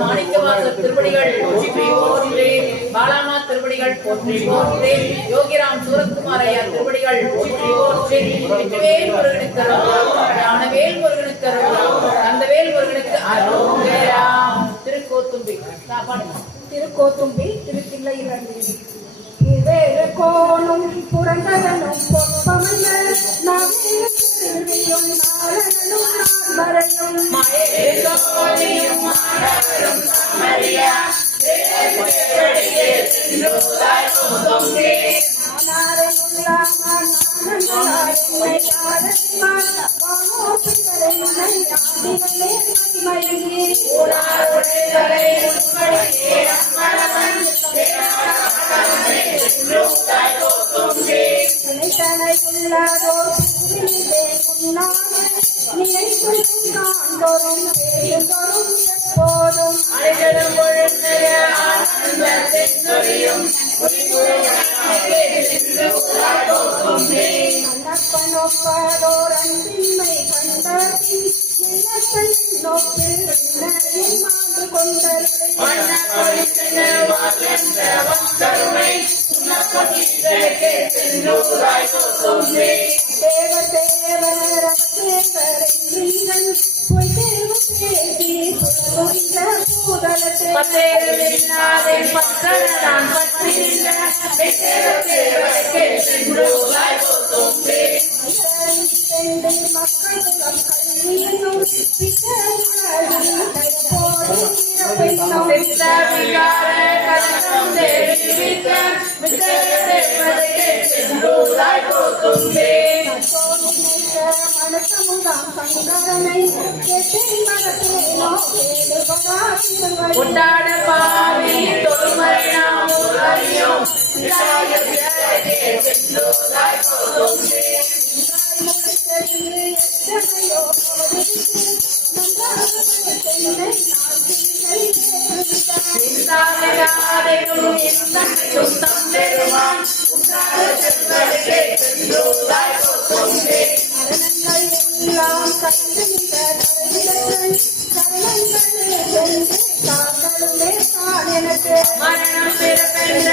மாணிக்கவாசர் திருப்படிகள் போற்றி போற்றி, பாலாமா திருப்படிகள் போற்றி போற்றி, யோகிராம் சூரத்குமார் ஐயா திருப்படிகள் போற்றி போற்றி, வெற்றிவேல் முருகனுக்கு ஞானவேல் முருகனுக்கு தந்தவேல் முருகனுக்கு அரோகரா. திருக்கோத்தும்பி திருத்தில்லையிலிருந்து வேறு கோணும் புறந்தகனும் பொப்பமல்ல நவீனம் நாரணனும் நான்மறையும் மயக்கோலியும் மாணவரும் சமரியா போதும் கண்ணப்பனொப்பதோரன்பின்மை கண்டபின் நோக்கில் மாண்டு கொண்டது கொண்டாட பாவி தொழுமறை நாமூர் அறியோம் மரணம் பிறப்பென்ற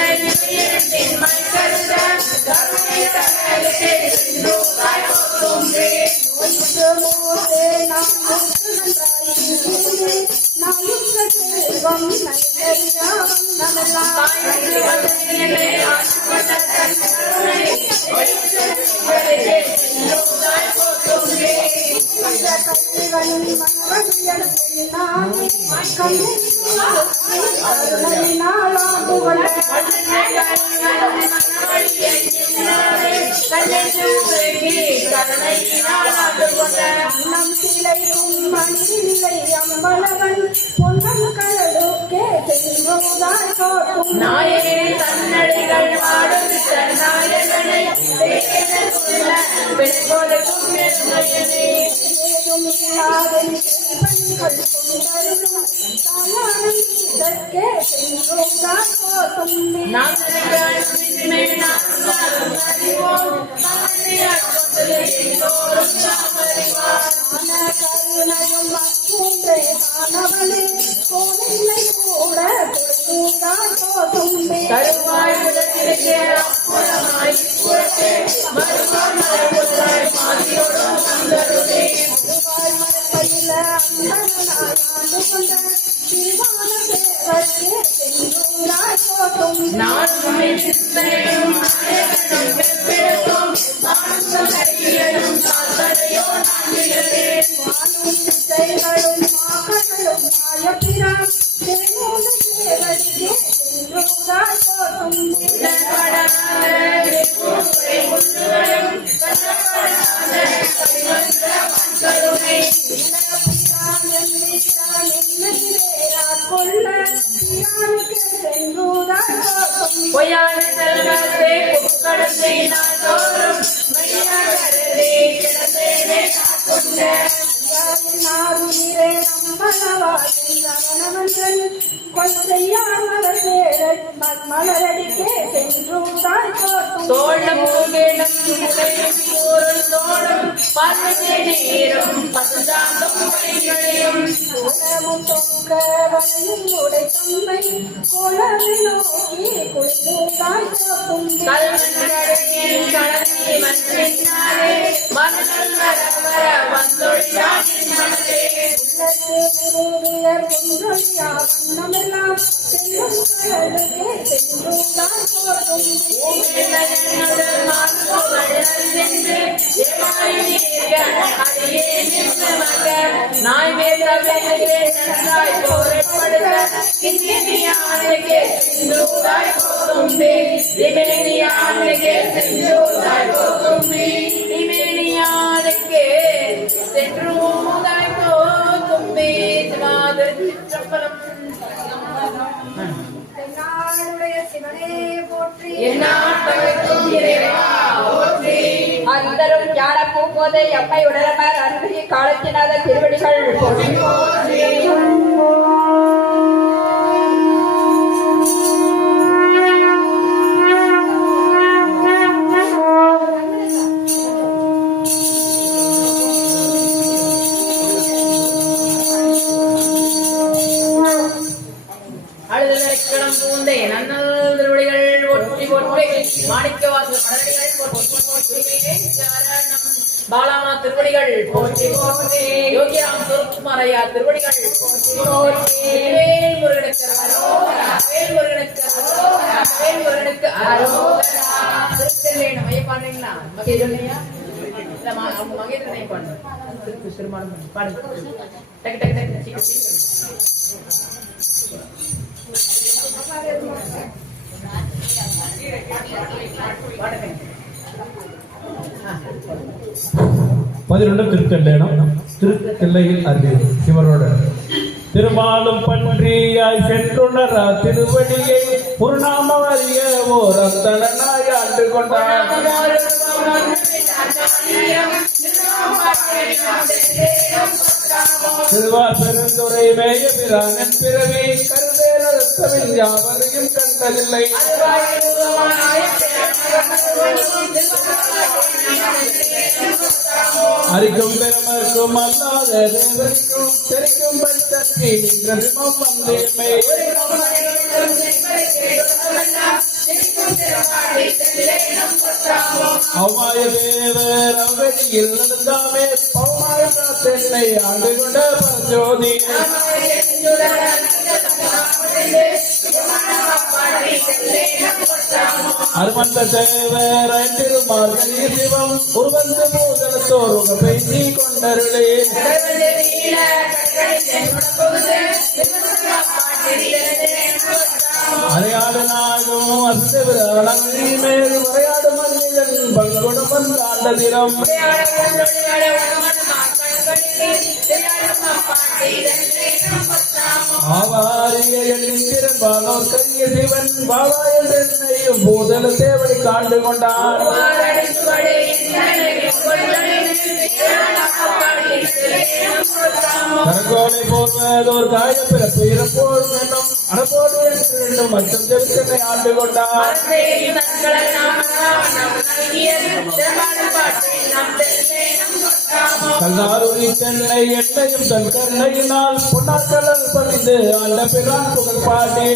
நாயகனே தன்னடிகள் பாடும் நாயகனை மலரடிக்கே சென்றுதாய் தோட்டம் தோடும் பல்வகை நீரும் பசுதாந்தும் பைகளையும் தொக்க வளையும் உடை தம்மை கோலமை நோக்கி குளிர்ந்தாய் தோட்டும் கல்வன் கடலை மன்றினாரே மனநல் வர வர வந்தொழியான் மனதே உள்ளத்து முருவியர் குன்றொழியா வண்ணமெல்லாம் செல்லும் கடலுக்கே சென்றுதாய் தோட்டும் நாய் மேல் நன்றாய் போரப்படுத்த இந்தியானுக்கே சென்றுதாய் போதும்பே திமேனியானுக்கே சென்றுதாய் போதும்பே திமேனியானுக்கே சென்றுதாய் போதும்பே சப்பலம் என்னாளுடைய சிவனே போற்றி என்னாட்டவர்க்கும் இறைவா போற்றி அந்தரும் ஞான பூங்கோதை அம்மை உடலமர் அன்பி காலத்தினாத திருவடிகள் போற்றி அழுதலக்கிடம் பூந்தே நன்னல் திருவடிகள் ஒற்றி ஒற்றி மாணிக்கவாசல் மலரடிகள் போற்றி போற்றி சரணம் பாலாமா திருவடிகள் போற்றி போற்றி யோகிராம் சுரத்குமாரையா திருவடிகள் போற்றி போற்றி வேல் முருகனுக்கு அரோகரா வேல் முருகனுக்கு அரோகரா வேல் முருகனுக்கு அரோகரா திருத்தெல்லை நம்ம பாடுறீங்களா மகேந்திரனையா அவங்க மகேந்திரனை பாடுறோம் திருக்கு சிறுமானம் பாடுங்க டக்கு டக்கு டக்கு திருத்தெல்லையில் அது சிவனோட திருமாலும் பன்றியாய் சென்றுணர திருவடியை புறநாமறிய ஓர் அந்தனாய் ஆண்டு கொண்டார் திருவாசகத்துறை மேய பிரானன் பிறவி கருதேரத்தமிழ் யாவரையும் கண்டதில்லை அரிக்கும் பெருமருக்கும் அல்லாத தேவருக்கும் தெரிக்கும் பற்றி நின்ற விமம் வந்தேமே அவமாய தேவர் அவதியில் நடந்தாமே பவமாய தென்னை ஆண்டு கொண்ட பரஞ்சோதி அருமந்த தேவர் ஐந்திருமார்கழி சிவம் உருவந்து பூதலத்தோர் பேசி கொண்டருளே அரையாடனாகும் அசைவராளி மேல் உரையாடு மனிதன் பங்கொடு வந்தாண்ட தினம் ஆவாரியன்பானோர் கரிய சிவன் பாவாயன் என்னையும் பூதல தேவனை காண்டு கொண்டார் கரங்கோலை போர்வதோர் காய பிறப்பு இறப்போர் என்னும் அனப்போடு என்னும் மட்டும் ஜெபித்தனை ஆண்டு கொண்டார் கல்லாருரி தென்னை எண்ணையும் தன் கருணையினால் பொன்னாக்கடல் பணிந்து ஆண்ட பிரான் புகழ் பாடி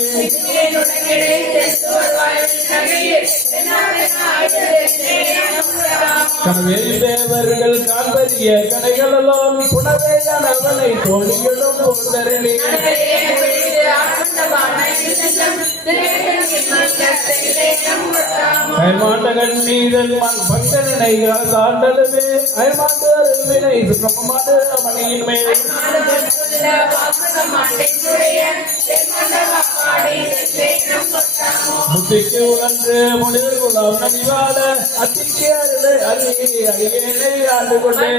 கனவேலி தேவர்கள் காண்பறிய கடைகளெல்லாம் புனவேயான அவனை தோழியிடும் புகழ்ந்தருளி அயமாண்டகன் நீதன் மண் பக்தனை சாண்டலுமே அயமாண்டு அருவினை சுகமாடு மணியின் மேல் புத்திக்கு உழன்று முனிவர் குலாம் நனிவாட அத்திக்கு அருளை அரியணை ஆண்டு கொண்டே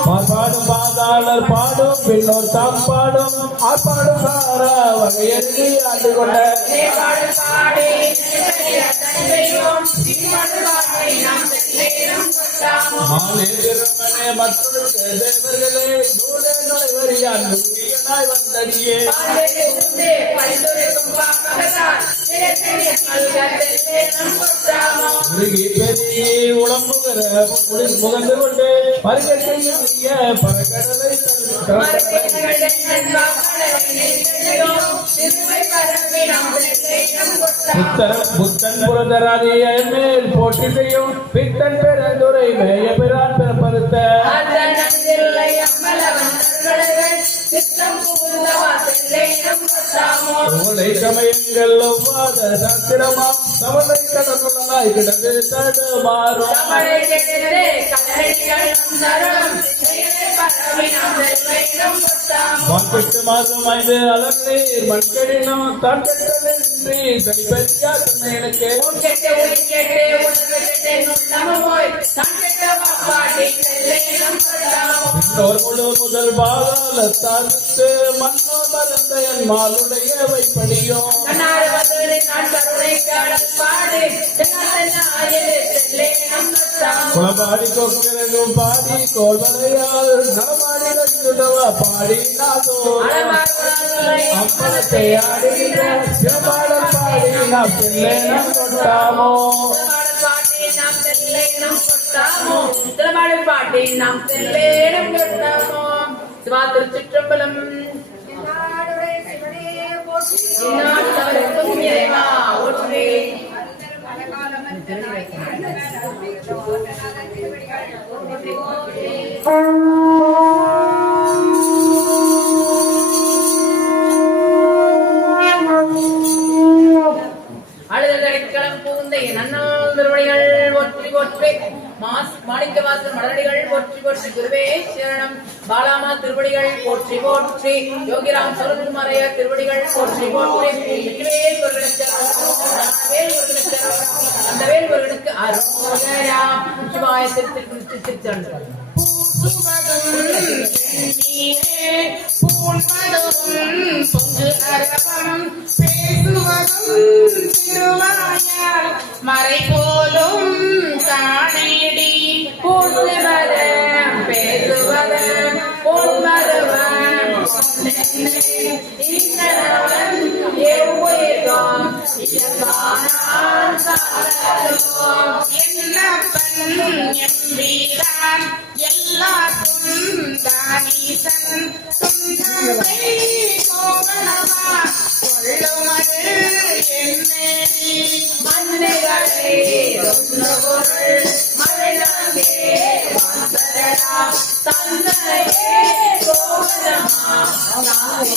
பார்ப்பா பாடும் பாதாளர் பாடும் பின்னோர் தாம் பாடும் ஆப்பாடும் சாரா வகையறி ஆண்டு கொண்ட மாலேந்திரமனே மற்றொரு தேவர்களே நூலே நுழைவரியான் நுண்ணியனாய் வந்தடியே உருகி பெரிய உளம்புகிற முகந்து கொண்டு பருக செய்ய பரக்கடலை புத்தன் புரதராதிய மேல் போட்டி செய்யும் பித்தன் பெருந்துரை மேய பிரான் பிறப்பறுத்த சமயங்கள் ஒவ்வாத சாத்திரமா சமலை கடவுளாய் கிடந்து தடுமாறும் மாட்டு மாதம் 5 அளவில் மண்கடினம் தான் கெட்டதின்றி தனிப்பதியா சொன்ன எனக்கு முழு முதல் பாதாள தாழ்த்து மன்னோ மறந்த என் மாலுடைய வைப்படியும் குளபாடி கொக்கிறதும் பாடி கோல்வளையால் நலமாடி நடுவா பாடி நாதோ அப்பளத்தை ஆடுகிற சிவபாடல் பாடி நாம் பிள்ளை நம் கொட்டாமோ பாட்டி நாம் செல்லேனம் கொட்டாமோ சிவா திருச்சிற்றம்பலம் இறைவா ஒற்றே அழுதடைக்களம் பூந்த நன்னல் திருவடிகள் ஒற்றி ஒற்றி மாணிக்க வாசல் மலரடிகள் போற்றி போற்றி குருவே சரணம் பாலாமா திருவடிகள் போற்றி போற்றி யோகிராம் சரத்குமாரைய திருவடிகள் போற்றி போற்றி வேல் அந்த வேல் ஒருவனுக்கு அருணா சிவாய திருச்சிற்றம்பலம் மறை போலும் காணேடி பூசுவதம் பேசுவதம் பொன்மருவம் என்னப்பன் எம்பீரான் எல்லாருக்கும் தானீசன் சுந்தரை கோவணமா கொள்ளுமது என்னேடி மன்னிகளே பொருள் மழையே வாசரடா தந்தையே கோவணமா அவன்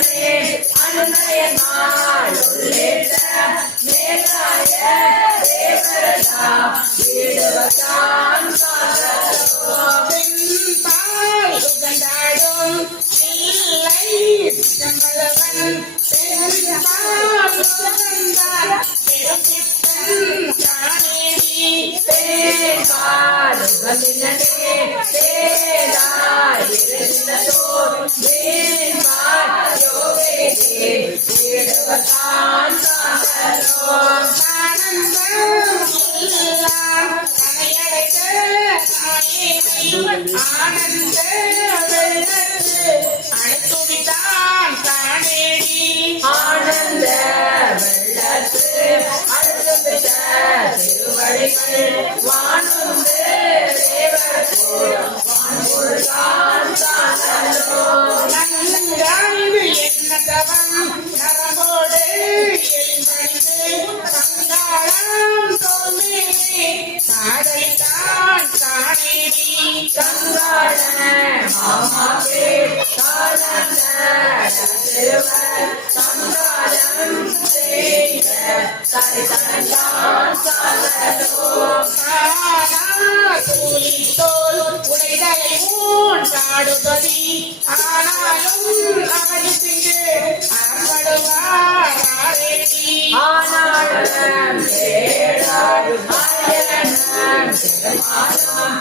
கண்ணனே அன்னையனாள் உள்ளேற்ற மேலாய தேவரதா வீடுவதான் வெண்பால் உகந்தாடும் இல்லை செம்பலவன் பெரும்பால் உகந்தார் பெரும்பித்தன் தானேடி தேவார் வந்தினே தேதாய் இருந்ததோர் தேவார் யோகே வீடுவதான் சாந்தரோ ஆனந்தம் எல்லாம் தனையடைத்த ஆனந்த வெள்ளத்து அழுத்துவிட்டான் தானேடி ஆனந்த வெள்ளத்து அழுதுவிட்ட திருவடிகள் வானுந்து தேவர்கோள் வான்முருகான் சாந்தரோ நன்றாய்வு என்ன தவம் நரம்போடு எளிமணிந்து சங்காரம் தோல்வி காதலித்தான் தானேடி கங்காள மாமாவே காலந்த திருவர் சங்காரம் செய்த சரிதனந்தான் சாந்தரோ தோல் உடைதலை ஊன் காடுபதி ஆனாலும் அவனுக்கு அறப்படுவார் ஆனாலும் தேடாடு ஆயனம் திருமாலம்